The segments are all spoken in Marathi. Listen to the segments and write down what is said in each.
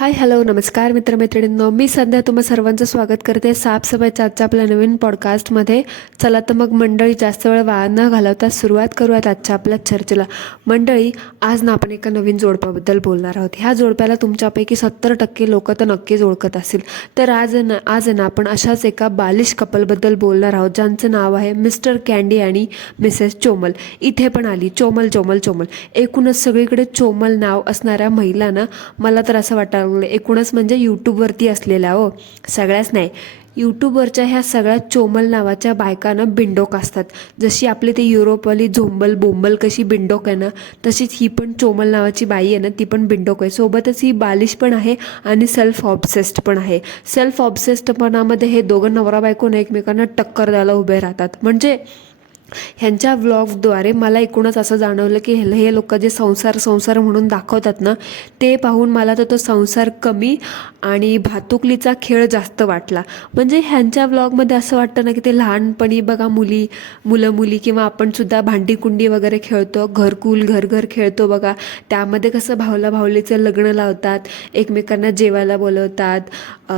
हाय हॅलो नमस्कार मित्रमैत्रिणींनो, मी सध्या तुम्हा सर्वांचं स्वागत करते साफसफाईच्या आजच्या आपल्या नवीन पॉडकास्टमध्ये. चला तर मग मंडळी, जास्त वेळ वाया न घालवता सुरुवात करूयात आजच्या आपल्या चर्चेला. मंडळी, आज ना आपण एका नवीन जोडप्याबद्दल बोलणार आहोत. ह्या जोडप्याला तुमच्यापैकी 70% लोक तर नक्कीच ओळखत असतील. तर आज ना आपण अशाच एका बालिश कपलबद्दल बोलणार आहोत, ज्यांचं नाव आहे मिस्टर कँडी आणि मिसेस चोमल. इथे पण आली चोमल चोमल चोमल. एकूणच सगळीकडे चोमल नाव असणाऱ्या महिलांना मला तर असं वाटायला लागलं, एकूणच म्हणजे यूट्यूबवरती असलेल्या, हो सगळ्याच नाही, यूट्यूबवरच्या ह्या सगळ्या चोमल नावाच्या बायकांना बिंडोक असतात. जशी आपली ती युरोपवाली झोंबल बोंबल कशी बिंडोक आहे ना, तशीच ही पण चोमल नावाची बाई आहे ना, ती पण बिंडोक आहे. सोबतच ही बालिश पण आहे आणि सेल्फ ऑब्सेस्ड पण आहे. सेल्फ ऑब्सेस्डपणामध्ये हे दोघं नवरा बायकोने एकमेकांना टक्कर द्यायला उभे राहतात. म्हणजे ह्यांच्या व्लॉगद्वारे मला एकूणच असं जाणवलं की हे लोक जे संसार संसार म्हणून दाखवतात ना, ते पाहून मला तर तो संसार कमी आणि भातुकलीचा खेळ जास्त वाटला. म्हणजे ह्यांच्या व्लॉगमध्ये असं वाटतं ना की ते लहानपणी बघा मुलं मुली किंवा आपण सुद्धा भांडीकुंडी वगैरे खेळतो, घरकुल घर घर खेळतो बघा. त्यामध्ये कसं भावला भावलीचं लग्न लावतात, एकमेकांना जेवायला बोलवतात,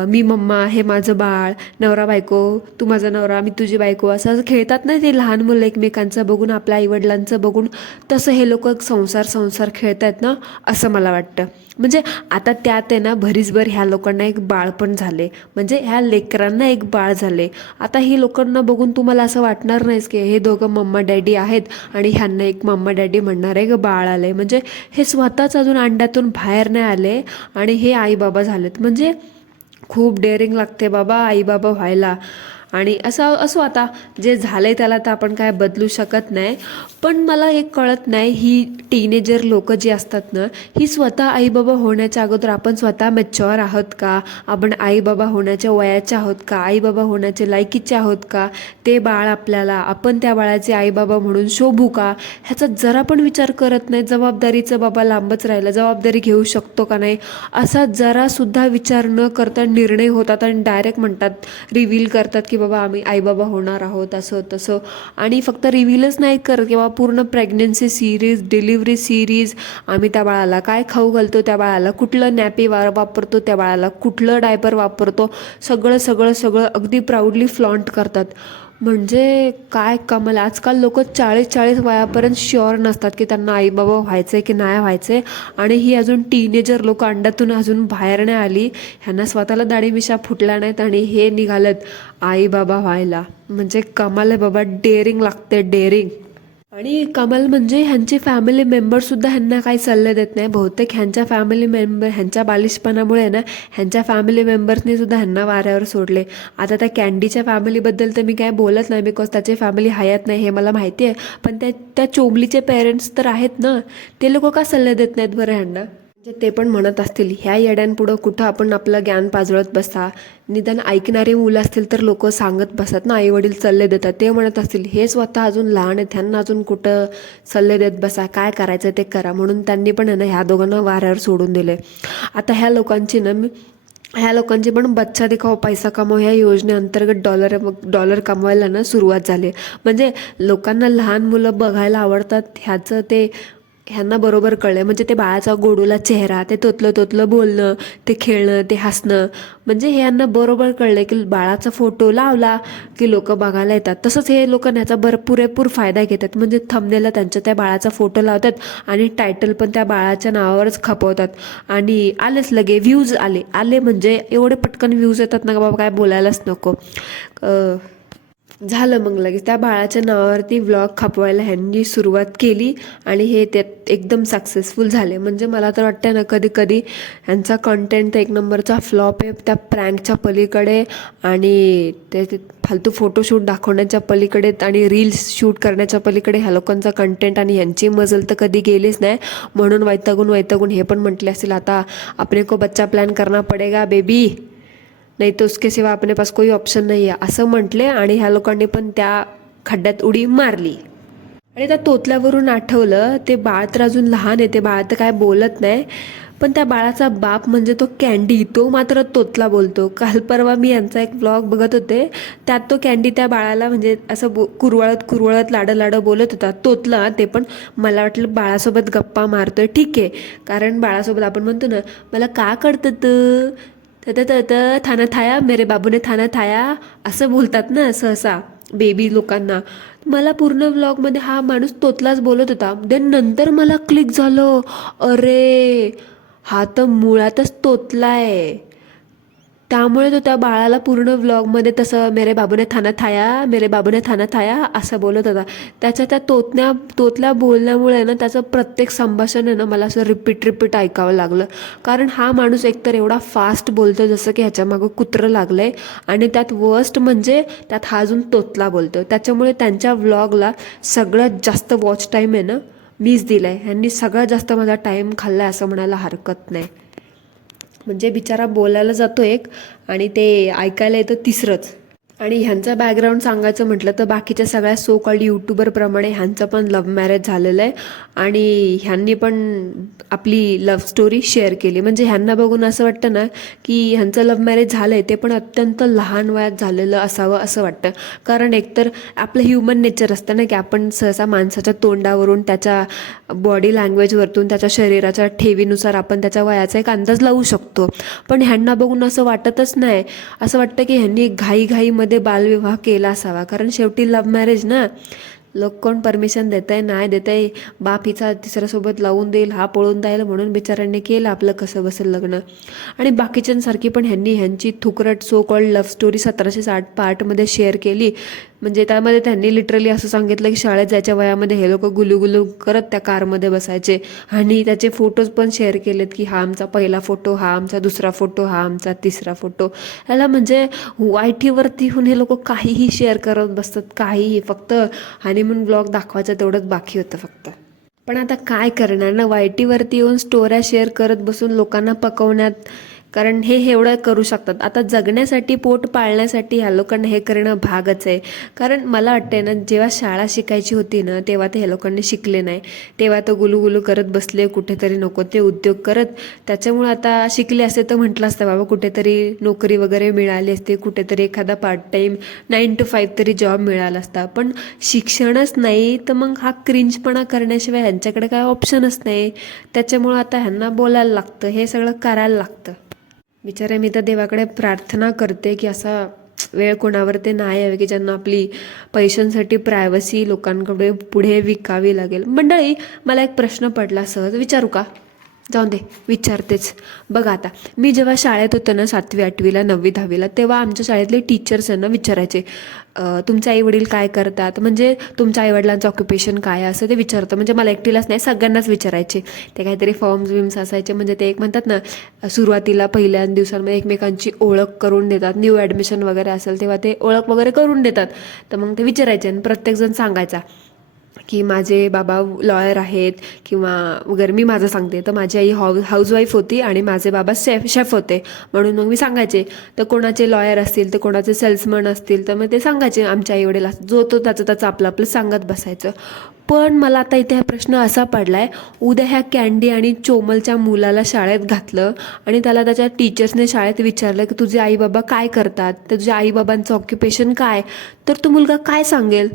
मी मम्मा हे माझं बाळ, नवरा बायको तू माझा नवरा मी तुझी बायको, असं खेळतात ना ते लहान मुलं एकमेकांचं बघून, आपल्या आईवडिलांचं बघून. तसं हे लोक संसार संसार खेळतात ना, असं मला वाटतं. म्हणजे आता त्यात आहे ना भरीसभर ह्या लोकांना एक बाळ पण झाले, म्हणजे ह्या लेकरांना एक बाळ झाले. आता ही लोकांना बघून तुम्हाला असं वाटणार नाहीच की हे दोघं मम्मा डॅडी आहेत आणि ह्यांना एक मम्मा डॅडी म्हणणार आहे बाळ आलंय. म्हणजे हे स्वतःच अजून अंड्यातून बाहेर नाही आले आणि हे आई बाबा झालेत. म्हणजे खूप डेअरिंग लागते बाबा आई बाबा व्हायला. आणि असो आता जे झालंय त्याला तर आपण काय बदलू शकत नाही. पण मला एक कळत नाही, ही टीनेजर लोक जी असतात ना, ही स्वतः आईबाबा होण्याच्या अगोदर आपण स्वतः मॅच्युअर आहोत का, आपण आईबाबा होण्याच्या वयाचे आहोत का, आईबाबा होण्याचे लायकीचे आहोत का, ते बाळ आपल्याला, आपण त्या बाळाचे आईबाबा म्हणून शोभू का, ह्याचा जरा पण विचार करत नाही. जबाबदारीचं बाबा लांबच राहिलं, जबाबदारी घेऊ शकतो का नाही असा जरासुद्धा विचार न करता निर्णय होतात आणि डायरेक्ट म्हणतात, रिव्हील करतात की बाबा आम्ही आईबाबा होणार आहोत असं तसं. आणि फक्त रिव्हीलच नाही करत किंवा पूर्ण प्रेग्नन्सी सिरीज, डिलिव्हरी सिरीज, आम्ही त्या बाळाला काय खाऊ घालतो, त्या बाळाला कुठलं नॅपी वापरतो, त्या बाळाला कुठलं डायपर वापरतो, सगळं सगळं सगळं अगदी प्राऊडली फ्लॉन्ट करतात. म्हणजे काय कमाल. आजकाल लोक 40-40 वयापर्यंत शुअर नसतात की त्यांना आईबाबा व्हायचं आहे की नाही व्हायचं आहे. आणि ही अजून टीनेजर लोक अंड्यातून अजून बाहेर नाही आली, ह्यांना स्वतःला दाढी मिशा फुटल्या नाहीत आणि हे निघालत आईबाबा व्हायला. म्हणजे कमाल आहे बाबा, डेअरिंग लागते डेअरिंग. आणि कमाल म्हणजे ह्यांचे फॅमिली मेंबरसुद्धा ह्यांना काही सल्ले देत नाही. बहुतेक ह्यांच्या फॅमिली मेंबर ह्यांच्या बालिशपणामुळे ना ह्यांच्या फॅमिली मेंबर्सनी सुद्धा ह्यांना वाऱ्यावर सोडले. आता त्या कँडीच्या फॅमिलीबद्दल तर मी काय बोलत नाही, बिकॉज त्याची फॅमिली हयात नाही हे मला माहिती आहे. पण त्या चोमलीचे पेरेंट्स तर आहेत ना, ते लोक का सल्ले देत नाहीत बरं ह्यांना. म्हणजे ते पण म्हणत असतील, ह्या येड्यांपुढं कुठं आपण आपलं ज्ञान पाजळत बसा. निदान ऐकणारी मुलं असतील तर लोक सांगत बसतात ना, आईवडील सल्ले देतात. ते म्हणत असतील हे स्वतः अजून लहान आहेत, त्यांना अजून कुठं सल्ले देत बसा, काय करायचं ते करा. म्हणून त्यांनी पण आहे ना ह्या दोघांना वाऱ्यावर सोडून दिले. आता ह्या लोकांची पण बच्चा दिखाओ पैसा कमाव ह्या योजनेअंतर्गत डॉलर कमवायला ना सुरुवात झाली. म्हणजे लोकांना लहान मुलं बघायला आवडतात ह्याचं ते ह्यांना बरोबर कळलं. म्हणजे ते बाळाचा गोडूला चेहरा, ते तोतलं बोलणं, ते खेळणं, ते हसणं, म्हणजे हे यांना बरोबर कळलं की बाळाचा फोटो लावला की लोक बघायला येतात. तसंच हे लोक ह्याचा पुरेपूर फायदा घेतात. म्हणजे थंबनेलला त्यांच्या त्या बाळाचा फोटो लावतात आणि टायटल पण त्या बाळाच्या नावावरच खपवतात. आणि आलेच लगे व्ह्यूज आले म्हणजे एवढे पटकन व्ह्यूज येतात ना बाबा, काय बोलायलाच नको. झालं मग लगेच त्या बाळाच्या नावावरती व्लॉग खपवायला ह्यांनी सुरुवात केली आणि हे त्यात एकदम सक्सेसफुल झाले. म्हणजे मला तर वाटतं ना, कधी कधी ह्यांचा कंटेंट एक नंबरचा फ्लॉप आहे. त्या प्रँकच्या पलीकडे आणि ते फालतू फोटोशूट दाखवण्याच्या पलीकडे आणि रील्स शूट करण्याच्या पलीकडे ह्या लोकांचा कंटेंट आणि ह्यांची मजल तर कधी गेलीच नाही. म्हणून वैतागून हे पण म्हटले असतील, आता अपने को बच्चा प्लॅन करना पडेगा बेबी, नाही तो उसके सिवा अपने पास कोई ऑप्शन नाही आहे असं म्हटले. आणि ह्या लोकांनी पण त्या खड्ड्यात उडी मारली. आणि त्या तोतल्यावरून आठवलं, ते बाळ तर अजून लहान आहे, ते बाळ तर काय बोलत नाही. पण त्या बाळाचा बाप म्हणजे तो कँडी, तो मात्र तोतला बोलतो. काल परवा मी यांचा एक व्लॉग बघत होते, त्यात तो कँडी त्या बाळाला म्हणजे असं कुरवळत कुरवळत लाडं बोलत होता. तोतला ते पण. मला वाटलं बाळासोबत गप्पा मारतोय, ठीक आहे, कारण बाळासोबत आपण म्हणतो ना, मला का कळतं त थाना थाया, मेरे बाबूने थाना थाया, असं बोलतात ना सहसा बेबी लोकांना. मला पूर्ण व्लॉगमध्ये हा माणूस तोतलाच बोलत होता. देन नंतर मला क्लिक झालं, अरे हा तर मुळातच तोतला आहे. त्यामुळे तो त्या बाळाला पूर्ण व्लॉगमध्ये तसं मेरे बाबूने थाना थाया, मेरे बाबूने थाना थाया असं बोलत होता. त्याच्या त्या तोतल्या बोलण्यामुळे ना त्याचं प्रत्येक संभाषण आहे ना मला असं रिपीट ऐकावं लागलं. कारण हा माणूस एकतर एवढा फास्ट बोलतो जसं की ह्याच्या मागं कुत्रं लागलं आहे, आणि त्यात वर्स्ट म्हणजे त्यात हा अजून तोतला बोलतो. त्याच्यामुळे त्यांच्या व्लॉगला सगळ्यात जास्त वॉच टाईम आहे ना मीच दिला आहे. ह्यांनी सगळ्यात जास्त माझा टाईम खाल्ला आहे असं म्हणायला हरकत नाही. म्हणजे बिचारा बोलायला जातो एक आणि ते ऐकायला येतं तिसरंच. आणि ह्यांचा बॅकग्राऊंड सांगायचं म्हटलं तर बाकीच्या सगळ्या सो कॉल्ड यूट्यूबरप्रमाणे ह्यांचं पण लव्ह मॅरेज झालेलं आहे, आणि ह्यांनी पण आपली लव्ह स्टोरी शेअर केली. म्हणजे ह्यांना बघून असं वाटतं ना की ह्यांचं लव्ह मॅरेज झालं आहे ते पण अत्यंत लहान वयात झालेलं असावं असं वाटतं. कारण एकतर आपलं ह्युमन नेचर असतं ना की आपण सहसा माणसाच्या तोंडावरून, त्याच्या बॉडी लँग्वेजवरतून, त्याच्या शरीराच्या ठेवीनुसार आपण त्याच्या वयाचा एक अंदाज लावू शकतो. पण ह्यांना बघून असं वाटतच नाही. असं वाटतं की ह्यांनी घाईमध्ये बालविवाह केला असावा. कारण शेवटी लव्ह मॅरेज ना, लोक कोण परमिशन देत आहे नाही देत आहे, बाप हिचा तिसऱ्यासोबत लावून देईल, हा पळून जाईल म्हणून बिचाऱ्यांनी केलं आपलं कसं बसेल लग्न. आणि बाकीच्यांसारखी पण ह्यांची थुकरट सो कॉल्ड लव्ह स्टोरी 1760 पार्टमध्ये शेअर केली. म्हणजे त्यामध्ये त्यांनी लिटरली असं सांगितलं की शाळेत जायच्या वयामध्ये हे लोक गुलू करत त्या कारमध्ये बसायचे, आणि त्याचे फोटोज पण शेअर केलेत की हा आमचा पहिला फोटो, हा आमचा दुसरा फोटो, हा आमचा तिसरा फोटो. ह्याला म्हणजे YT होऊन हे लोक काहीही शेअर करत बसतात, काहीही. फक्त हनीमून ब्लॉग दाखवायचं तेवढंच बाकी होतं फक्त. पण आता काय करणार ना, YT येऊन स्टोऱ्या शेअर करत बसून लोकांना पकवण्यात, कारण हे एवढं करू शकतात. आता जगण्यासाठी, पोट पाळण्यासाठी ह्या लोकांना हे करणं भागच आहे. कारण मला वाटतंय ना, जेव्हा शाळा शिकायची होती ना तेव्हा ते ह्या लोकांनी शिकले नाही. तेव्हा तर गुलू करत बसले कुठेतरी नको ते उद्योग करत. त्याच्यामुळे आता शिकले असते तर म्हटलं असतं बाबा कुठेतरी नोकरी वगैरे मिळाली असते, कुठेतरी एखादा पार्ट टाईम 9 to 5 तरी जॉब मिळाला असता. पण शिक्षणच नाही तर मग हा क्रिंजपणा करण्याशिवाय ह्यांच्याकडे काय ऑप्शनच नाही. त्याच्यामुळं आता ह्यांना बोलायला लागतं, हे सगळं करायला लागतं. बिचारे मी तर देवाकडे प्रार्थना करते की असा वेळ कोणावर ते नाही यावे की ज्यांना आपली पैशांसाठी प्रायव्हसी लोकांकडे पुढे विकावी लागेल. मंडळी, मला एक प्रश्न पडला, सहज विचारू का? जाऊन दे, विचारतेच. बघा आता, मी जेव्हा शाळेत होतो ना 7वी 8वीला 9वी 10वीला, तेव्हा आमच्या शाळेतले टीचर्स यांना विचारायचे तुमचे आईवडील काय करतात, म्हणजे तुमच्या आईवडिलांचं ऑक्युपेशन काय असं ते विचारतं. म्हणजे मला एकटीलाच नाही, सगळ्यांनाच विचारायचे. ते काहीतरी फॉर्म्स असायचे. म्हणजे ते एक म्हणतात ना, सुरुवातीला पहिल्या दिवसांमध्ये एकमेकांची ओळख करून देतात. न्यू ॲडमिशन वगैरे असेल तेव्हा ते ओळख वगैरे करून देतात. तर मग ते विचारायचे आणि प्रत्येकजण सांगायचा की माझे बाबा लॉयर आहेत किंवा वगैरे. मी माझं सांगते तर माझी आई हाऊसवाईफ होती आणि माझे बाबा शेफ होते. म्हणून मग मी सांगायचे. तर कोणाचे लॉयर असतील तर कोणाचे सेल्समन असतील तर मग ते सांगायचे आमच्या आई वडील, जो तो त्याचं आपलं सांगत बसायचं. पण मला आता इथे हा प्रश्न असा पडलाय, उद्या ह्या कँडी आणि चोमलच्या मुलाला शाळेत घातलं आणि त्याला त्याच्या टीचर्सने शाळेत विचारलं की तुझे आई बाबा काय करतात, तर तुझ्या आई बाबांचं ऑक्युपेशन काय, तर तो मुलगा काय सांगेल?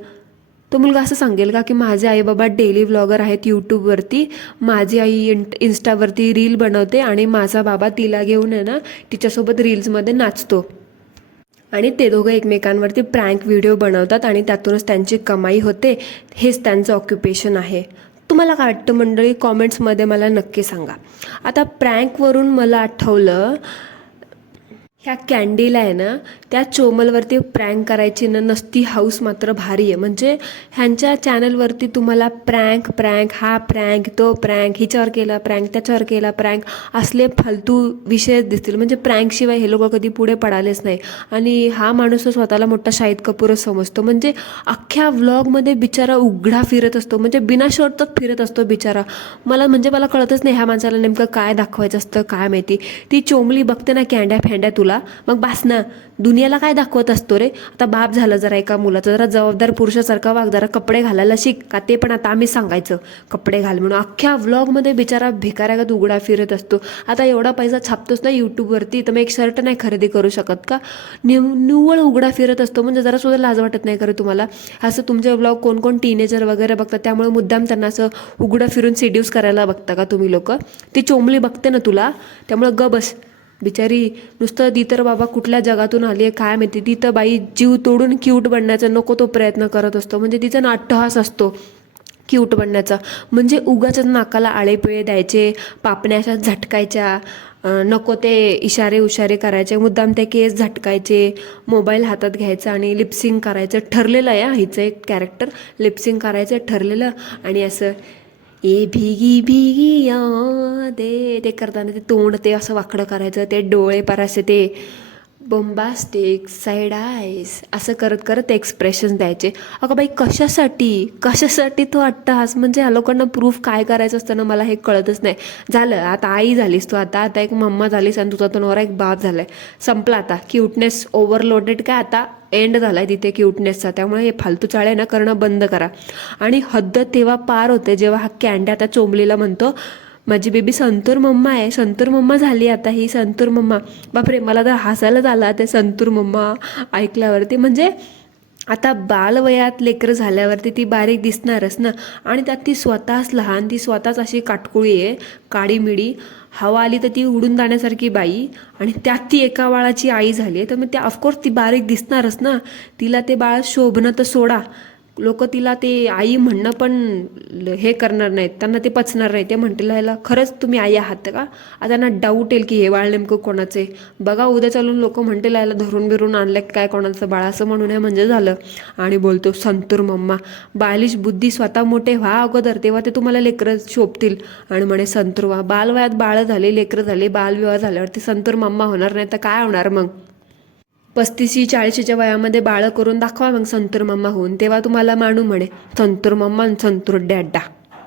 तो मुलगा असं सांगेल का की माझे आई बाबा डेली व्लॉगर आहेत यूट्यूबवरती, माझी आई इन्स्टावरती रील बनवते आणि माझा बाबा तिला घेऊन आहे ना तिच्यासोबत रील्समध्ये नाचतो, आणि ते दोघं एकमेकांवरती प्रँक व्हिडिओ बनवतात आणि त्यातूनच त्यांची कमाई होते, हेच त्यांचं ऑक्युपेशन आहे. तुम्हाला काय वाटतं मंडळी? कॉमेंट्समध्ये मला नक्की सांगा. आता प्रँकवरून मला आठवलं, ह्या कँडीला आहे ना त्या चोमलवरती प्रँक करायची ना नसती हाऊस मात्र भारी आहे. म्हणजे ह्यांच्या चॅनलवरती तुम्हाला प्रँक हा प्रँक तो प्रँक, हिच्यावर केला प्रँक त्याच्यावर केला प्रँक, असले फालतू विषय दिसतील. म्हणजे प्रँकशिवाय हे लोक कधी पुढे पडालेच नाही. आणि हा माणूस स्वतःला मोठा शाहिद कपूरच समजतो. म्हणजे अख्ख्या व्लॉगमध्ये बिचारा उघडा फिरत असतो, म्हणजे बिना शर्टच फिरत असतो बिचारा. मला कळतच नाही ह्या माणसाला नेमकं काय दाखवायचं असतं काय माहिती. ती चोमली बघते ना कँड्या फेंड्या तुला, तुला, मग बास ना, दुनियाला काय दाखवत असतो रे. आता बाप झालं जरा एका मुलाचं, जरा जबाबदार पुरुषासारखा वाग, जरा कपडे घालायला शिक. का ते पण आता आम्ही सांगायचं कपडे घाल म्हणून. अख्ख्या व्लॉगमध्ये बिचारा भिकाऱ्यागत उघडा फिरत असतो. आता एवढा पैसा छापतोच ना यूट्यूबवरती, तर मग एक शर्ट नाही खरेदी करू शकत का? निव्वळ उघडा फिरत असतो, म्हणजे जरा सुद्धा लाज वाटत नाही का तुम्हाला? असं तुमचे व्लॉग कोण कोण टीनेजर वगैरे बघतात, त्यामुळे मुद्दाम त्यांना असं उघडं फिरून सिड्यूस करायला बघता का तुम्ही लोक? ती चोंबली बघते ना तुला, त्यामुळे ग बस. बिचारी नुसतं ती तर बाबा कुठल्या जगातून आली आहे काय माहिती, ती तर बाई जीव तोडून क्यूट बनण्याचा नको तो प्रयत्न करत असतो. म्हणजे तिचा ना अट्टहास असतो क्यूट बनण्याचा. म्हणजे उगाच नाकाला आळेपिळे द्यायचे, पापण्या अशा झटकायच्या, नको ते इशारे उशारे करायचे, मुद्दाम ते केस झटकायचे, मोबाईल हातात घ्यायचा आणि लिपसिंग करायचं ठरलेलं आहे. हिचं एक कॅरेक्टर लिपसिंग करायचं ठरलेलं. आणि असं ए भीगी भीगी यादे ते करताना ते तोंड ते असं वाकडं करायचं, ते डोळे परासे ते बोम्बास्टिक साईड आयस असं करत करत एक्सप्रेशन द्यायचे. अगं बाई कशासाठी तो अट्टहास? म्हणजे या लोकांना प्रूफ काय करायचं असतं ना, मला हे कळतच नाही. झालं आता आई झालीस तू, आता एक मम्मा झालीस आणि तुझा तो नवरा एक बाप झालाय, संपला आता. क्यूटनेस ओव्हरलोडेड काय, आता एंड झालाय तिथे क्यूटनेसचा. त्यामुळे हे फालतू चाळे ना करणं बंद करा. आणि हद्द तेव्हा पार होते जेव्हा हा कॅन्ड्या त्या चोंबलीला म्हणतो, माझी बेबी संतूर मम्मा आहे, संतूर मम्मा झाली आता ही संतूर मम्मा. बापरे, मला तर हसायलाच आला ते संतूर मम्मा ऐकल्यावरती. म्हणजे आता बालवयात लेकरं झाल्यावरती ती बारीक दिसणारच ना, आणि त्यात ती स्वतःच लहान, ती स्वतःच अशी काटकुळी आहे, काळी मिडी. हवा आली तर ती उडून जाण्यासारखी बाई, आणि त्यात ती एका बाळाची आई झाली आहे, तर मग त्या ऑफकोर्स ती बारीक दिसणारच ना. तिला ते बाळ शोभणं तर सोडा, लोक तिला ते आई म्हणणं पण हे करणार नाहीत, त्यांना ते पचणार नाही. ते म्हणतील याला खरंच तुम्ही आई आहात का? आता त्यांना डाऊट येईल की हे बाळ नेमकं कोणाचे. बघा उद्या चालून लोक म्हणतील याला धरून बिरून आणलं काय कोणाचं बाळ, असं म्हणून हे म्हणजे झालं. आणि बोलतो संतूर मम्मा. बालिश बुद्धी स्वतः मोठे व्हा अगोदर, तेव्हा ते तुम्हाला लेकरं शोभतील. आणि म्हणे संतूर व्हा. बालवयात बाळ झाले, लेकरं झाले, बालविवाह झाल्यावरती संतूर मम्मा होणार नाही तर काय होणार मग? 35-40च्या वयामध्ये बाळं करून दाखवा मग संतूर मम्मा होऊन, तेव्हा तुम्हाला मानू म्हणे संतूर मम्मा आणि संतूर डॅडा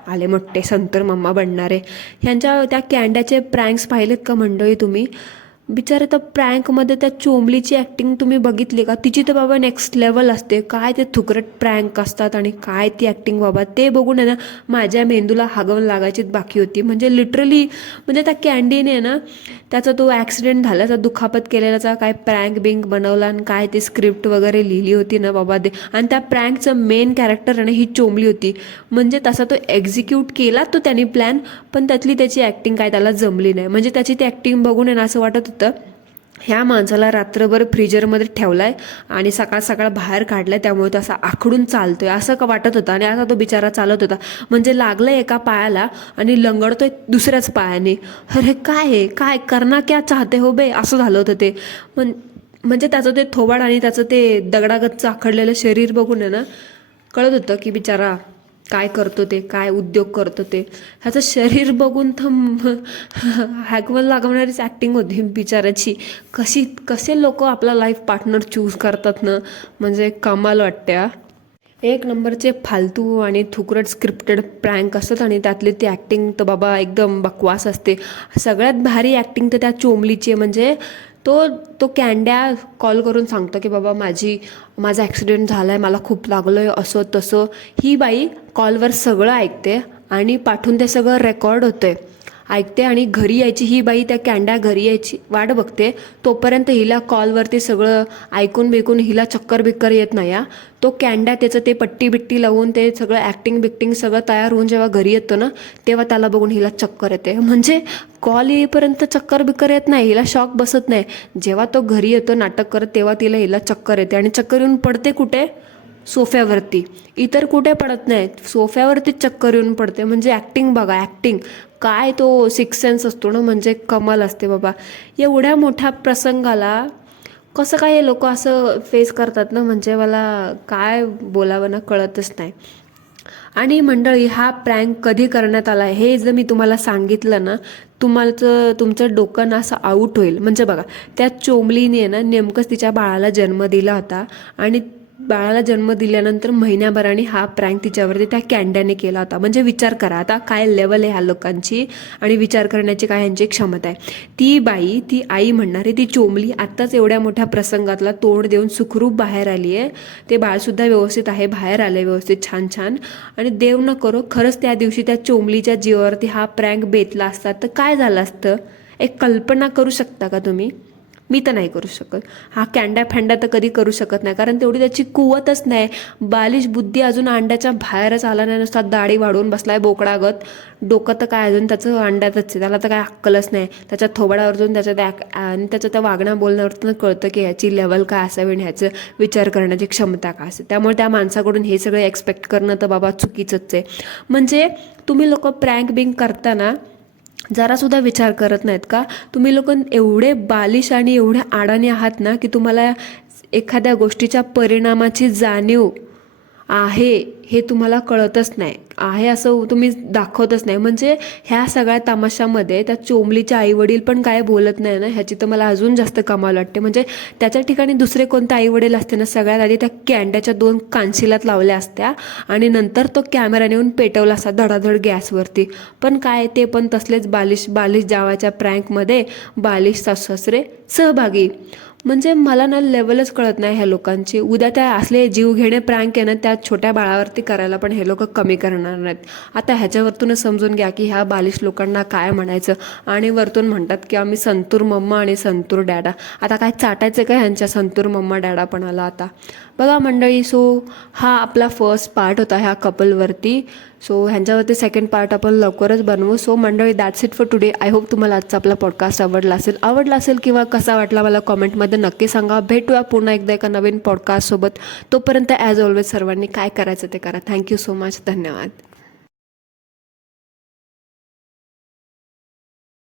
आले मोठे संतूर मम्मा बनणारे. ह्यांच्या त्या कॅन्ड्याचे प्रँक्स पाहिलेत का मंडळी तुम्ही? बिचारे तर प्रँकमध्ये त्या चोंबलीची ॲक्टिंग तुम्ही बघितली का? तिची तर बाबा नेक्स्ट लेवल असते. काय ते थुकरट प्रँक असतात आणि काय ती ॲक्टिंग बाबा, ते बघून आहे ना माझ्या मेंदूला हागवून लागायचीच बाकी होती. म्हणजे लिटरली, म्हणजे त्या कॅन्डीने ना त्याचा तो ॲक्सिडेंट झाला, त्या दुखापत केलेल्याचा काय प्रँक बिंक बनवला आणि काय ते स्क्रिप्ट वगैरे लिहिली होती ना बाबा ते. आणि त्या प्रँकचं मेन कॅरेक्टर आहे ना ही चोंबली होती. म्हणजे तसा तो एक्झिक्यूट केला तो त्यांनी प्लॅन, पण त्यातली त्याची ॲक्टिंग काय त्याला जमली नाही. म्हणजे त्याची ती ॲक्टिंग बघून आहे ना असं वाटत होतं ह्या माणसाला रात्रभर फ्रीजरमध्ये ठेवलाय आणि सकाळ सकाळ बाहेर काढलाय, त्यामुळे तो असा आखडून चालतोय असं का वाटत होतं. आणि असा तो बिचारा चालत होता, म्हणजे लागलाय एका पायाला आणि लंगडतोय दुसऱ्याच पायाने. अरे काय करना क्या चाहते हो बे, असं झालं होतं ते. म्हणजे त्याचं ते थोबाड आणि त्याचं ते दगडागतचं आखडलेलं शरीर बघून आहे ना कळत होतं की बिचारा काय करतो ते, काय उद्योग करतो ते. ह्याचं शरीर बघून तर हॅगवल लागवणारीच ॲक्टिंग होती बिचाराची. कसे लोक आपला लाईफ पार्टनर चूज करतात ना, म्हणजे कमाल वाटते. एक नंबरचे फालतू आणि थुकरट स्क्रिप्टेड प्रँक असतात आणि त्यातली ती ॲक्टिंग तर बाबा एकदम बकवास असते. सगळ्यात भारी ॲक्टिंग तर त्या चोंबलीची आहे. म्हणजे तो कॅन्ड्या कॉल करून सांगतो की बाबा माझा ॲक्सिडेंट झाला आहे, मला खूप लागलं आहे, असं तसं. ही बाई कॉलवर सगळं ऐकते आणि पाठवून ते सगळं रेकॉर्ड होतं आहे, ऐकते. आणि घरी यायची ही बाई, त्या कॅन्ड्या घरी यायची वाट बघते, तोपर्यंत हिला कॉलवरती सगळं ऐकून बिकून हिला चक्कर बिक्कर येत नाही. तो कॅन्ड्या त्याचं ते पट्टी बिट्टी लावून ते सगळं ॲक्टिंग बिक्टिंग सगळं तयार होऊन जेव्हा घरी येतो ना, तेव्हा त्याला बघून हिला चक्कर येते. म्हणजे कॉल येईपर्यंत चक्कर बिक्कर येत नाही, हिला शॉक बसत नाही. जेव्हा तो घरी येतो नाटक करत, तेव्हा हिला चक्कर येते. आणि चक्कर येऊन पडते कुठे? सोफ्यावरती. इतर कुठे पडत नाही, सोफ्यावरतीच चक्कर येऊन पडते. म्हणजे ॲक्टिंग बघा, ॲक्टिंग काय तो सिक्स सेन्स असतो ना, म्हणजे कमाल असते बाबा. एवढ्या मोठ्या प्रसंगाला कसं काय हे लोक असं फेस करतात ना, म्हणजे मला काय बोलावं ना कळतच नाही. आणि मंडळी, हा प्रँक कधी करण्यात आला हे जर मी तुम्हाला सांगितलं ना, तुमचं डोकं ना असं आऊट होईल. म्हणजे बघा, त्या चोंबलीने ना नेमकंच तिच्या बाळाला जन्म दिला होता आणि बाळाला जन्म दिल्यानंतर महिन्याभराने हा प्रँक तिच्यावरती त्या कॅन्ड्याने केला होता. म्हणजे विचार करा आता काय लेवल आहे ह्या लोकांची आणि विचार करण्याची काय यांची क्षमता आहे. ती बाई, ती आई म्हणणारी ती चोमली आत्ताच एवढ्या मोठ्या प्रसंगातला तोंड देऊन सुखरूप बाहेर आली आहे. ते बाळसुद्धा व्यवस्थित आहे, बाहेर आलं व्यवस्थित छान छान. आणि देव न करो खरंच त्या दिवशी त्या चोमलीच्या जीवावरती हा प्रँक बेतला असता तर काय झालं असतं. एक कल्पना करू शकता का तुम्ही? मी तर नाही करू शकत. हा कॅन्डा फॅन्डा तर कधी करू शकत नाही, कारण तेवढी त्याची कुवतच नाही. बालिश बुद्धी अजून अंड्याच्या बाहेरच आला नाही, नुसता दाढी वाढवून बसलाय बोकडागत. डोकं तर काय अजून त्याचं अंड्यातच आहे, त्याला तर काय अक्कलच नाही. त्याच्या थोबाडावरून आणि त्याच्या त्या वागण्या बोलण्यावरतून कळतं की ह्याची लेवल काय असावी आणि ह्याचं विचार करण्याची क्षमता काय असेल. त्यामुळे त्या माणसाकडून हे सगळं एक्सपेक्ट करणं तर बाबा चुकीचंच आहे. म्हणजे तुम्ही लोक प्रँक बिंक करताना जरासुद्धा विचार करत नाहीत का? तुम्ही लोक एवढे बालिश आणि एवढे अडाणी आहात ना की तुम्हाला एखाद्या गोष्टीच्या परिणामाची जाणीव आहे हे तुम्हाला कळतच नाही, आहे असं तुम्ही दाखवतच नाही. म्हणजे ह्या सगळ्या तमाशामध्ये त्या चोमलीच्या आईवडील पण काय बोलत नाही ना, ह्याची तर मला अजून जास्त कमाल वाटते. म्हणजे त्याच्या ठिकाणी दुसरे कोणते आईवडील असते ना, सगळ्यात आधी त्या कॅन्ड्याच्या 2 कानशिलात लावल्या असत्या आणि नंतर तो कॅमेरा नेऊन पेटवला असता धडाधड गॅसवरती. पण काय ते पण तसलेच बालिश बालिश जावाच्या प्रँकमध्ये बालिश सासू सासरे सहभागी. म्हणजे मला ना लेवलच कळत नाही ह्या लोकांची. उद्या त्या असले जीवघेणे प्रँक आहे ना त्या छोट्या बाळावरती करायला पण हे लोक कमी करणार नाहीत. आता ह्याच्यावरतूनच समजून घ्या की ह्या बालिश लोकांना काय म्हणायचं. आणि वरतून म्हणतात की आम्ही संतूर मम्मा आणि संतूर डॅडा. आता काय चाटायचं काय ह्यांच्या संतूर मम्मा डॅडापणाला आता. बघा मंडळी, सो हा आपला फर्स्ट पार्ट होता ह्या कपलवरती. सो ह्यांच्यावरती सेकंड पार्ट आपण लवकरच बनवू. सो मंडळी, that's it for today. I hope तुम्हाला आजचा आपला पॉडकास्ट आवडला असेल किंवा कसा वाटला मला कॉमेंटमध्ये नक्की सांगा. भेटूया पुन्हा एकदा एका नवीन पॉडकास्टसोबत. तोपर्यंत ॲज ऑलवेज सर्वांनी काय करायचं ते करा. Thank you so much. धन्यवाद.